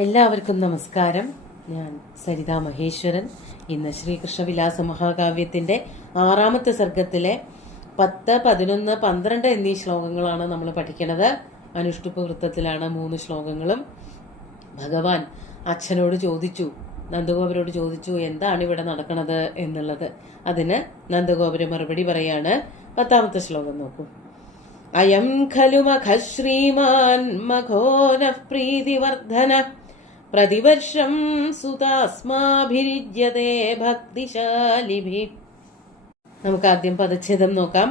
എല്ലാവർക്കും നമസ്കാരം. ഞാൻ സരിത മഹേശ്വരൻ. ഇന്ന് ശ്രീകൃഷ്ണവിലാസ മഹാകാവ്യത്തിന്റെ 6ാമത്തെ സർഗത്തിലെ 10, 11, 12 എന്നീ ശ്ലോകങ്ങളാണ് നമ്മൾ പഠിക്കുന്നത്. അനുഷ്ടുപ്പ് വൃത്തത്തിലാണ് 3 ശ്ലോകങ്ങളും. ഭഗവാൻ അച്ഛനോട് ചോദിച്ചു, നന്ദഗോപരോട് ചോദിച്ചു, എന്താണ് ഇവിടെ നടക്കുന്നത് എന്നുള്ളത്. അതിന് നന്ദഗോപര് മറുപടി പറയാണ്. 10ാമത്തെ ശ്ലോകം നോക്കൂ. അയം ഖലു മഖ ശ്രീമാൻ മഘോന പ്രീതിവർദ്ധന പ്രതിവർഷം സുതാസ്മാഭിരിജ്യതേ ഭക്തിശാലിഭി. നമുക്ക് ആദ്യം പദച്ഛേദം നോക്കാം.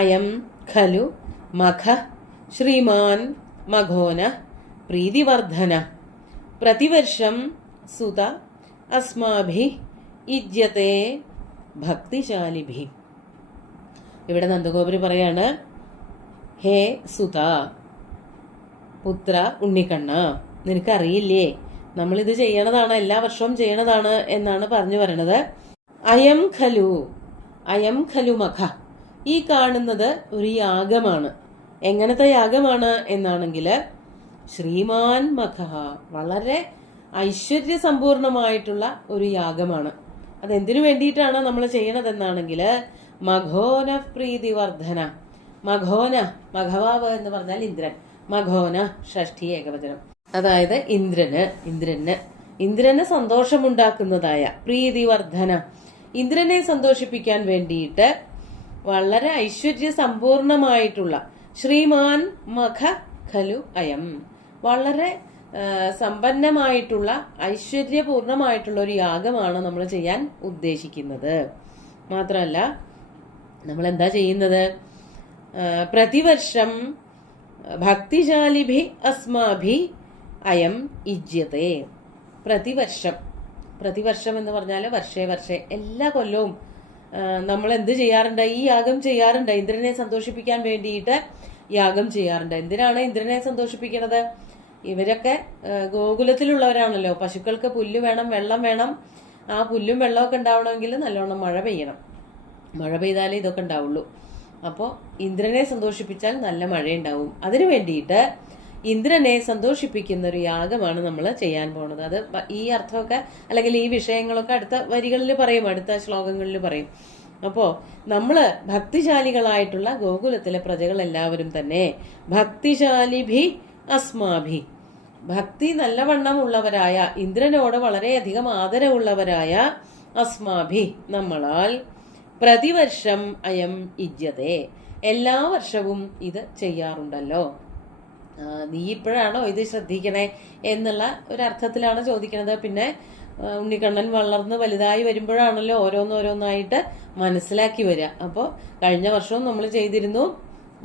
അയം ഖലു മഖ ശ്രീമാൻ മഘോന പ്രീതിവർദ്ധന പ്രതിവർഷം സുത അസ്മാഭി ഇജ്യതേ ഭക്തിശാലിഭി. ഇവിടെ നന്ദഗോപര് പറയാണ്, ഹേ സുത, പുത്ര ഉണ്ണിക്കണ്ണ, നിനക്കറിയില്ലേ നമ്മളിത് ചെയ്യണതാണ്, എല്ലാ വർഷവും ചെയ്യണതാണ് എന്നാണ് പറഞ്ഞു പറയണത്. അയം ഖലു മഖ, ഈ കാണുന്നത് ഒരു യാഗമാണ്. എങ്ങനത്തെ യാഗമാണ് എന്നാണെങ്കിൽ, ശ്രീമാൻ മഖ, വളരെ ഐശ്വര്യസമ്പൂർണമായിട്ടുള്ള ഒരു യാഗമാണ്. അതെന്തിനു വേണ്ടിയിട്ടാണ് നമ്മൾ ചെയ്യണതെന്നാണെങ്കിൽ, മഘോന പ്രീതിവർദ്ധന. മഘോന, മഘവാവ് എന്ന് പറഞ്ഞാൽ ഇന്ദ്രൻ, മഘോന ഷഷ്ഠി ഏകവചനം. അതായത് ഇന്ദ്രന് സന്തോഷമുണ്ടാക്കുന്നതായ പ്രീതിവർദ്ധന, ഇന്ദ്രനെ സന്തോഷിപ്പിക്കാൻ വേണ്ടിയിട്ട് വളരെ ഐശ്വര്യ സമ്പൂർണമായിട്ടുള്ള ശ്രീമാൻ മഖ ഖലു അയം, വളരെ സമ്പന്നമായിട്ടുള്ള ഐശ്വര്യപൂർണമായിട്ടുള്ള ഒരു യാഗമാണ് നമ്മൾ ചെയ്യാൻ ഉദ്ദേശിക്കുന്നത്. മാത്രമല്ല നമ്മൾ എന്താ ചെയ്യുന്നത്, പ്രതിവർഷം ഭക്തിശാലിഭി അസ്മാഭി അയം ഇജ്യതേ. പ്രതിവർഷം എന്ന് പറഞ്ഞാൽ വർഷേ എല്ലാ കൊല്ലവും നമ്മൾ എന്ത് ചെയ്യാറുണ്ട്, ഈ യാഗം ചെയ്യാറുണ്ട്. ഇന്ദ്രനെ സന്തോഷിപ്പിക്കാൻ വേണ്ടിയിട്ട് യാഗം ചെയ്യാറുണ്ട്. എന്തിനാണ് ഇന്ദ്രനെ സന്തോഷിപ്പിക്കുന്നത്? ഇവരൊക്കെ ഗോകുലത്തിലുള്ളവരാണല്ലോ. പശുക്കൾക്ക് പുല്ല് വേണം, വെള്ളം വേണം. ആ പുല്ലും വെള്ളമൊക്കെ ഉണ്ടാവണമെങ്കിൽ നല്ലോണം മഴ പെയ്യണം. മഴ പെയ്താലേ ഇതൊക്കെ ഉണ്ടാവുള്ളൂ. അപ്പോൾ ഇന്ദ്രനെ സന്തോഷിപ്പിച്ചാൽ നല്ല മഴയുണ്ടാവും. അതിനു വേണ്ടിയിട്ട് ഇന്ദ്രനെ സന്തോഷിപ്പിക്കുന്ന ഒരു യാഗമാണ് നമ്മൾ ചെയ്യാൻ പോണത്. അത് ഈ അർത്ഥമൊക്കെ അല്ലെങ്കിൽ ഈ വിഷയങ്ങളൊക്കെ അടുത്ത വരികളിൽ പറയും, അടുത്ത ശ്ലോകങ്ങളിൽ പറയും. അപ്പോൾ നമ്മള് ഭക്തിശാലികളായിട്ടുള്ള ഗോകുലത്തിലെ പ്രജകൾ എല്ലാവരും തന്നെ ഭക്തിശാലിഭി അസ്മാഭി, ഭക്തി നല്ലവണ്ണം ഉള്ളവരായ, ഇന്ദ്രനോട് വളരെയധികം ആദരവുള്ളവരായ അസ്മാഭി നമ്മളാൽ പ്രതിവർഷം അയം ഇജ്യതേ, എല്ലാ വർഷവും ഇത് ചെയ്യാറുണ്ടല്ലോ. നീ ഇപ്പോഴാണോ ഇത് ശ്രദ്ധിക്കണേ എന്നുള്ള ഒരർത്ഥത്തിലാണ് ചോദിക്കുന്നത്. പിന്നെ ഉണ്ണിക്കണ്ണൻ വളർന്ന് വലുതായി വരുമ്പോഴാണല്ലോ ഓരോന്നോരോന്നായിട്ട് മനസ്സിലാക്കി വരിക. അപ്പോൾ കഴിഞ്ഞ വർഷവും നമ്മൾ ചെയ്തിരുന്നു,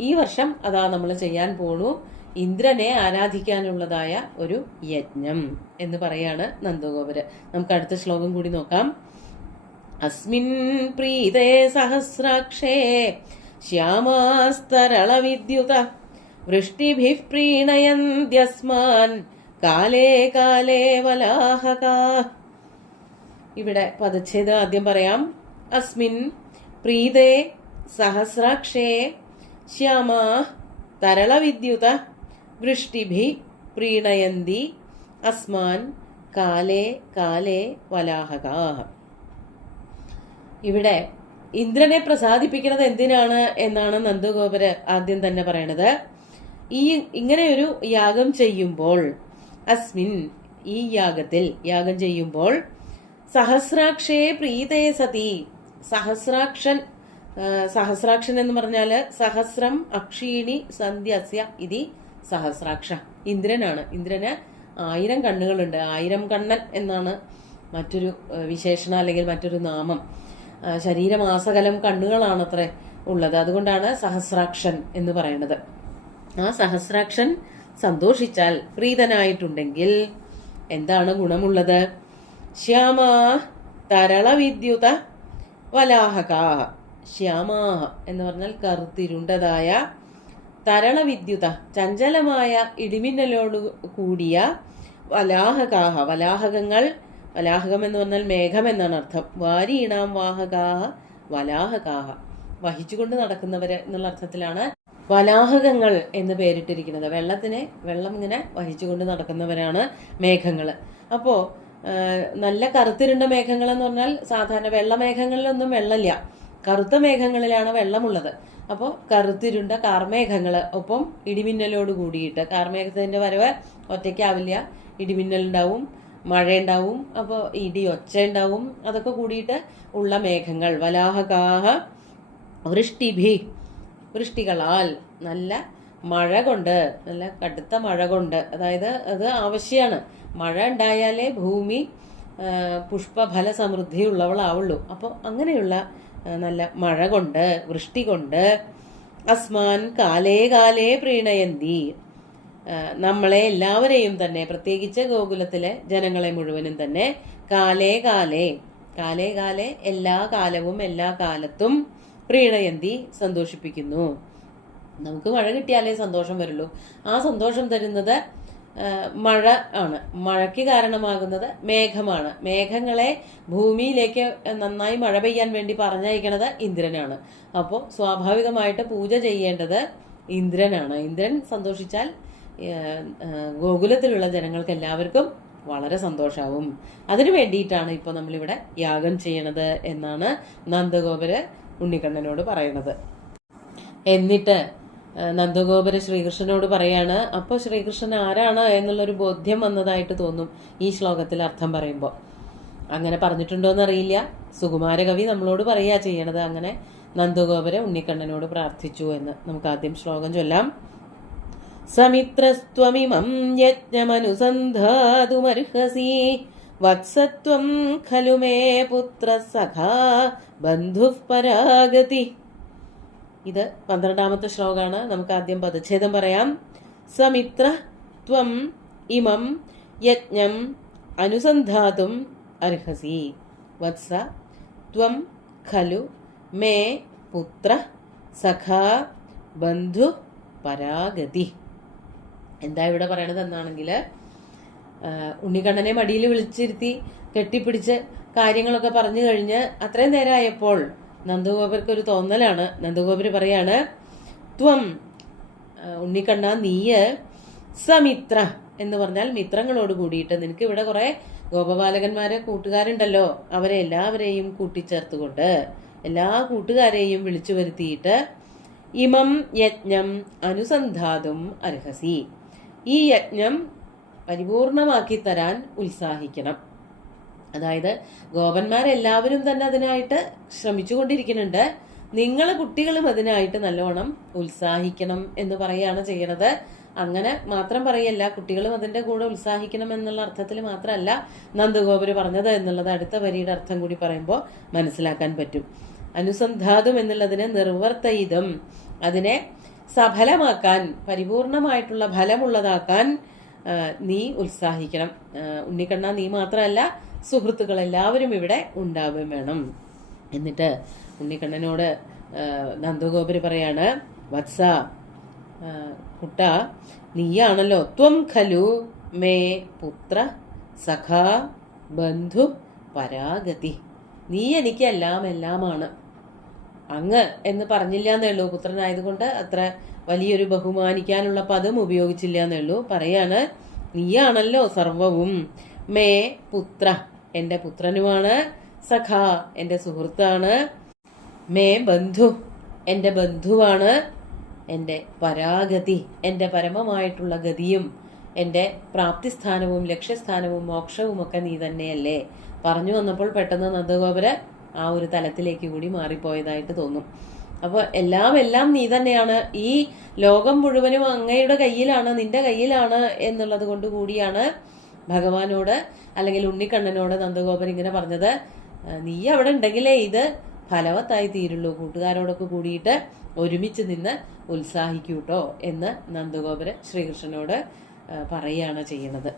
ഈ വർഷം അതാ നമ്മൾ ചെയ്യാൻ പോണു, ഇന്ദ്രനെ ആരാധിക്കാനുള്ളതായ ഒരു യജ്ഞം എന്ന് പറയാണ് നന്ദഗോപര്. നമുക്ക് അടുത്ത ശ്ലോകം കൂടി നോക്കാം. അസ്മിൻ പ്രീതേ സഹസ്രാക്ഷേ ശ്യാമാസ്തരള വിദ്യുത വൃഷ്ടിഭിഃ പ്രീണയന്ത്യസ്മാൻ കാലേ കാലേ വലാഹകാ. ഇവിടെ പദച്ഛേദം ആദ്യം പറയാം. അസ്മിൻ പ്രീതേ സഹസ്രാക്ഷേ ശ്യാമാ തരള വിദ്യുത വൃഷ്ടിഭിഃ പ്രീണയന്തി അസ്മാൻ കാലേ കാലേ വലാഹകാ. ഇവിടെ ഇന്ദ്രനെ പ്രസാദിപ്പിക്കുന്നത് എന്തിനാണ് എന്നാണ് നന്ദഗോപര് ആദ്യം തന്നെ പറയണത്. ഇങ്ങനെ ഒരു യാഗം ചെയ്യുമ്പോൾ, അസ്മിൻ, ഈ യാഗത്തിൽ, യാഗം ചെയ്യുമ്പോൾ, സഹസ്രാക്ഷേ പ്രീതേ സതി, സഹസ്രാക്ഷൻ എന്ന് പറഞ്ഞാല് സഹസ്രം അക്ഷീണി സന്ധ്യസ്യ ഇതി സഹസ്രാക്ഷ, ഇന്ദ്രനാണ്. ഇന്ദ്രന് 1000 കണ്ണുകളുണ്ട്. 1000 കണ്ണൻ എന്നാണ് മറ്റൊരു വിശേഷണം അല്ലെങ്കിൽ മറ്റൊരു നാമം. ശരീരമാസകലം കണ്ണുകളാണത്രേ ഉള്ളത്. അതുകൊണ്ടാണ് സഹസ്രാക്ഷൻ എന്ന് പറയുന്നത്. ആ സഹസ്രാക്ഷൻ സന്തോഷിച്ചാൽ, പ്രീതനായിട്ടുണ്ടെങ്കിൽ എന്താണ് ഗുണമുള്ളത്? ശ്യാമാ തരള വിദ്യുത വലാഹകാ. ശ്യാമാഹ എന്ന് പറഞ്ഞാൽ കറുത്തിരുണ്ടതായ, തരള വിദ്യുത ചഞ്ചലമായ ഇടിമിന്നലോട് കൂടിയ, വലാഹകാഹ വലാഹകങ്ങൾ, വലാഹകം എന്ന് പറഞ്ഞാൽ മേഘം എന്നാണ് അർത്ഥം. വാരീണാം വാഹകാഹ വലാഹകാഹ, വഹിച്ചുകൊണ്ട് നടക്കുന്നവര് എന്നുള്ള അർത്ഥത്തിലാണ് വലാഹകങ്ങൾ എന്ന് പേരിട്ടിരിക്കുന്നത്. വെള്ളം ഇങ്ങനെ വഹിച്ചുകൊണ്ട് നടക്കുന്നവരാണ് മേഘങ്ങൾ. അപ്പോൾ നല്ല കറുത്തിരുണ്ട മേഘങ്ങൾ എന്ന് പറഞ്ഞാൽ സാധാരണ വെള്ളമേഘങ്ങളിലൊന്നും വെള്ളമില്ല, കറുത്ത മേഘങ്ങളിലാണ് വെള്ളമുള്ളത്. അപ്പോൾ കറുത്തിരുണ്ട കാർമേഘങ്ങൾ, ഒപ്പം ഇടിമിന്നലോട് കൂടിയിട്ട്. കാർമേഘത്തിന്റെ വരവ് ഒറ്റയ്ക്കാവില്ല, ഇടിമിന്നൽ ഉണ്ടാവും, മഴയുണ്ടാവും, അപ്പോൾ ഇടി ഒച്ച ഉണ്ടാവും, അതൊക്കെ കൂടിയിട്ട് ഉള്ള മേഘങ്ങൾ. വലാഹകാഹ വൃഷ്ടിഭി, വൃഷ്ടികളാൽ, നല്ല മഴ കൊണ്ട്, നല്ല കടുത്ത മഴ കൊണ്ട്. അതായത് അത് ആവശ്യമാണ്. മഴ ഉണ്ടായാലേ ഭൂമി പുഷ്പഫല സമൃദ്ധി ഉള്ളവളാവുള്ളൂ. അപ്പോൾ അങ്ങനെയുള്ള നല്ല മഴ കൊണ്ട്, വൃഷ്ടി കൊണ്ട്. അസ്മാൻ കാലേ കാലേ പ്രീണയന്തി, നമ്മളെ എല്ലാവരെയും തന്നെ, പ്രത്യേകിച്ച് ഗോകുലത്തിലെ ജനങ്ങളെ മുഴുവനും തന്നെ, കാലേ കാലേ, കാലേ കാലേ എല്ലാ കാലവും എല്ലാ കാലത്തും, പ്രീണയന്തി സന്തോഷിപ്പിക്കുന്നു. നമുക്ക് മഴ കിട്ടിയാലേ സന്തോഷം വരുള്ളൂ. ആ സന്തോഷം തരുന്നത് മഴ ആണ്. മഴയ്ക്ക് കാരണമാകുന്നത് മേഘമാണ്. മേഘങ്ങളെ ഭൂമിയിലേക്ക് നന്നായി മഴ പെയ്യാൻ വേണ്ടി പറഞ്ഞയക്കണത് ഇന്ദ്രനാണ്. അപ്പോൾ സ്വാഭാവികമായിട്ട് പൂജ ചെയ്യേണ്ടത് ഇന്ദ്രനാണ്. ഇന്ദ്രൻ സന്തോഷിച്ചാൽ ഗോകുലത്തിലുള്ള ജനങ്ങൾക്ക് എല്ലാവർക്കും വളരെ സന്തോഷാവും. അതിനു വേണ്ടിയിട്ടാണ് ഇപ്പോൾ നമ്മളിവിടെ യാഗം ചെയ്യണത് എന്നാണ് നന്ദഗോപര് ഉണ്ണിക്കണ്ണനോട് പറയണത്. എന്നിട്ട് നന്ദഗോപര് ശ്രീകൃഷ്ണനോട് പറയാണ്. അപ്പോൾ ശ്രീകൃഷ്ണൻ ആരാണ് എന്നുള്ളൊരു ബോധ്യം വന്നതായിട്ട് തോന്നും ഈ ശ്ലോകത്തിൽ അർത്ഥം പറയുമ്പോൾ. അങ്ങനെ പറഞ്ഞിട്ടുണ്ടോയെന്നറിയില്ല, സുകുമാരകവി നമ്മളോട് പറയുക ചെയ്യണത്. അങ്ങനെ നന്ദഗോപര് ഉണ്ണിക്കണ്ണനോട് പ്രാർത്ഥിച്ചു എന്ന്. നമുക്ക് ആദ്യം ശ്ലോകം ചൊല്ലാം. സമിത്രസ്ത്വമിമം യജ്ഞമനുസന്ധാതുമർഹസി വത്സത്വം ഖലു മേ പുത്ര സഖാ ബന്ധുഃ പരാഗതി. ഇത് 12ാമത്തെ ശ്ലോകമാണ്. നമുക്ക് ആദ്യം പദച്ഛേദം പറയാം. സമിത്ര ത്വം ഇമം യജ്ഞം അനുസന്ധാതും അർഹസി വത്സ ത്വം ഖലു മേ പുത്ര സഖാ ബന്ധു പരാഗതി. എന്താ ഇവിടെ പറയണത് എന്നാണെങ്കിൽ, ഉണ്ണിക്കണ്ണനെ മടിയിൽ വിളിച്ചിരുത്തി കെട്ടിപ്പിടിച്ച് കാര്യങ്ങളൊക്കെ പറഞ്ഞു കഴിഞ്ഞ് അത്രയും നേരമായപ്പോൾ നന്ദഗോപർക്ക് ഒരു തോന്നലാണ്. നന്ദഗോപര് പറയാണ്, ത്വം ഉണ്ണിക്കണ്ണ നീയ്, സമിത്ര എന്ന് പറഞ്ഞാൽ മിത്രങ്ങളോട് കൂടിയിട്ട്, നിനക്ക് ഇവിടെ കുറെ ഗോപബാലകന്മാരെ കൂട്ടുകാരുണ്ടല്ലോ, അവരെ എല്ലാവരെയും കൂട്ടിച്ചേർത്തുകൊണ്ട് എല്ലാ കൂട്ടുകാരെയും വിളിച്ചു വരുത്തിയിട്ട്, ഇമം യജ്ഞം അനുസന്ധാതും അർഹസി, ഈ യജ്ഞം പരിപൂർണമാക്കി തരാൻ ഉത്സാഹിക്കണം. അതായത് ഗോപന്മാരെല്ലാവരും തന്നെ അതിനായിട്ട് ശ്രമിച്ചുകൊണ്ടിരിക്കുന്നുണ്ട്. നിങ്ങൾ കുട്ടികളും അതിനായിട്ട് നല്ലോണം ഉത്സാഹിക്കണം എന്ന് പറയാണ് ചെയ്യണത്. അങ്ങനെ മാത്രം പറയല്ല, കുട്ടികളും അതിന്റെ കൂടെ ഉത്സാഹിക്കണം എന്നുള്ള അർത്ഥത്തിൽ മാത്രമല്ല നന്ദഗോപര് പറഞ്ഞത് എന്നുള്ളത് അടുത്ത വരിയുടെ അർത്ഥം കൂടി പറയുമ്പോൾ മനസ്സിലാക്കാൻ പറ്റും. അനുസന്ധാതും എന്നുള്ളതിനെ നിർവർത്തയിതം, അതിനെ സഫലമാക്കാൻ, പരിപൂർണമായിട്ടുള്ള ഫലമുള്ളതാക്കാൻ നീ ഉത്സാഹിക്കണം. ഉണ്ണിക്കണ്ണ നീ മാത്രമല്ല, സുഹൃത്തുക്കൾ എല്ലാവരും ഇവിടെ ഉണ്ടാവുകയും വേണം. എന്നിട്ട് ഉണ്ണിക്കണ്ണനോട് നന്ദഗോപര് പറയാണ്, വത്സ കുട്ട നീയാണല്ലോ, ത്വം ഖലു മേ പുത്ര സഖാ ബന്ധു പരാഗതി, നീ എനിക്ക് എല്ലാമാണ്. അങ്ങ് എന്ന് പറഞ്ഞില്ല എന്നേ ഉള്ളൂ, പുത്രനായതുകൊണ്ട് അത്ര വലിയൊരു ബഹുമാനിക്കാനുള്ള പദം ഉപയോഗിച്ചില്ല എന്നേ ഉള്ളൂ. പറയാണ്, നീയാണല്ലോ സർവവും, മേ പുത്ര എന്റെ പുത്രനുമാണ്, സഖാ എന്റെ സുഹൃത്താണ്, മേ ബന്ധു എന്റെ ബന്ധുവാണ്, എന്റെ പരാഗതി എന്റെ പരമമായിട്ടുള്ള ഗതിയും എന്റെ പ്രാപ്തിസ്ഥാനവും ലക്ഷ്യസ്ഥാനവും മോക്ഷവും ഒക്കെ നീ തന്നെയല്ലേ. പറഞ്ഞു വന്നപ്പോൾ പെട്ടെന്ന് നന്ദഗോപര് ആ ഒരു തലത്തിലേക്ക് കൂടി മാറിപ്പോയതായിട്ട് തോന്നും. അപ്പോൾ എല്ലാം നീ തന്നെയാണ്, ഈ ലോകം മുഴുവനും അങ്ങയുടെ കയ്യിലാണ്, നിന്റെ കയ്യിലാണ് എന്നുള്ളത് കൊണ്ട് കൂടിയാണ് ഭഗവാനോട് അല്ലെങ്കിൽ ഉണ്ണിക്കണ്ണനോട് നന്ദഗോപൻ ഇങ്ങനെ പറഞ്ഞത്. നീ അവിടെ ഉണ്ടെങ്കിലേ ഇത് ഫലവത്തായി തീരുള്ളൂ, കൂട്ടുകാരോടൊക്കെ കൂടിയിട്ട് ഒരുമിച്ച് നിന്ന് ഉത്സാഹിക്കൂട്ടോ എന്ന് നന്ദഗോപര് ശ്രീകൃഷ്ണനോട് പറയുകയാണ് ചെയ്യുന്നത്.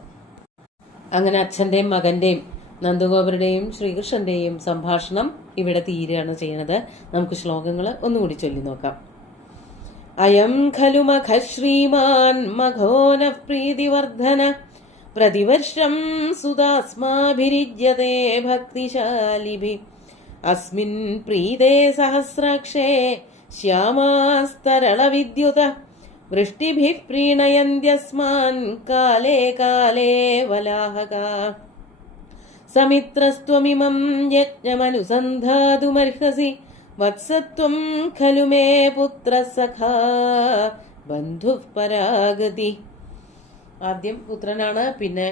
അങ്ങനെ അച്ഛന്റെയും മകന്റെയും നന്ദഗോപരുടെയും ശ്രീകൃഷ്ണന്റെയും സംഭാഷണം ഇവിടെ തീരുകയാണ് ചെയ്യുന്നത്. നമുക്ക് ശ്ലോകങ്ങൾ ഒന്നുകൂടി ചൊല്ലി നോക്കാം. അയം ഖലു മഖ ശ്രീമാൻ മഘോന പ്രീതിവർദ്ധന പ്രതിവർഷം സുതാസ്മാഭിരിജ്യതേ ഭക്തിശാലിഭി അസ്മിൻ പ്രീതേ സഹസ്രാക്ഷേ ശ്യാമാസ്തരളവിദ്യുത വൃഷ്ടിഭിഃ പ്രീണയന്ത്യസ്മാൻ കാലേ കാലേ വലാഹകാ സമിത്രസ്ത്വമിമം യജ്ഞമനുസന്ധാതുമർഹസി വത്സത്വം ഖലു മേ പുത്രസഖാ ബന്ധുഃ പരാഗതി. ആദ്യം പുത്രനാണ്, പിന്നെ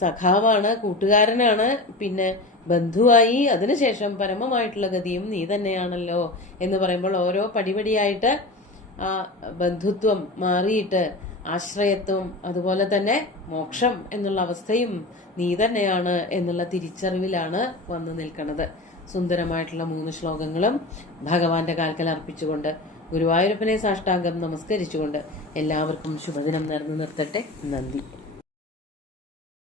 സഖാവാണ്, കൂട്ടുകാരനാണ്, പിന്നെ ബന്ധുവായി, അതിനുശേഷം പരമമായിട്ടുള്ള ഗതിയും നീ തന്നെയാണല്ലോ എന്ന് പറയുമ്പോൾ ഓരോ പടിപടിയായിട്ട് ആ ബന്ധുത്വം മാറിയിട്ട് ആശ്രയത്വം, അതുപോലെ തന്നെ മോക്ഷം എന്നുള്ള അവസ്ഥയും നീ തന്നെയാണ് എന്നുള്ള തിരിച്ചറിവിലാണ് വന്നു നിൽക്കുന്നത്. സുന്ദരമായിട്ടുള്ള 3 ശ്ലോകങ്ങളും ഭഗവാന്റെ കാൽക്കൽ അർപ്പിച്ചുകൊണ്ട് ഗുരുവായൂരപ്പനെ സാഷ്ടാംഗം നമസ്കരിച്ചുകൊണ്ട് എല്ലാവർക്കും ശുഭദിനം നേർന്നു നിർത്തട്ടെ. നന്ദി.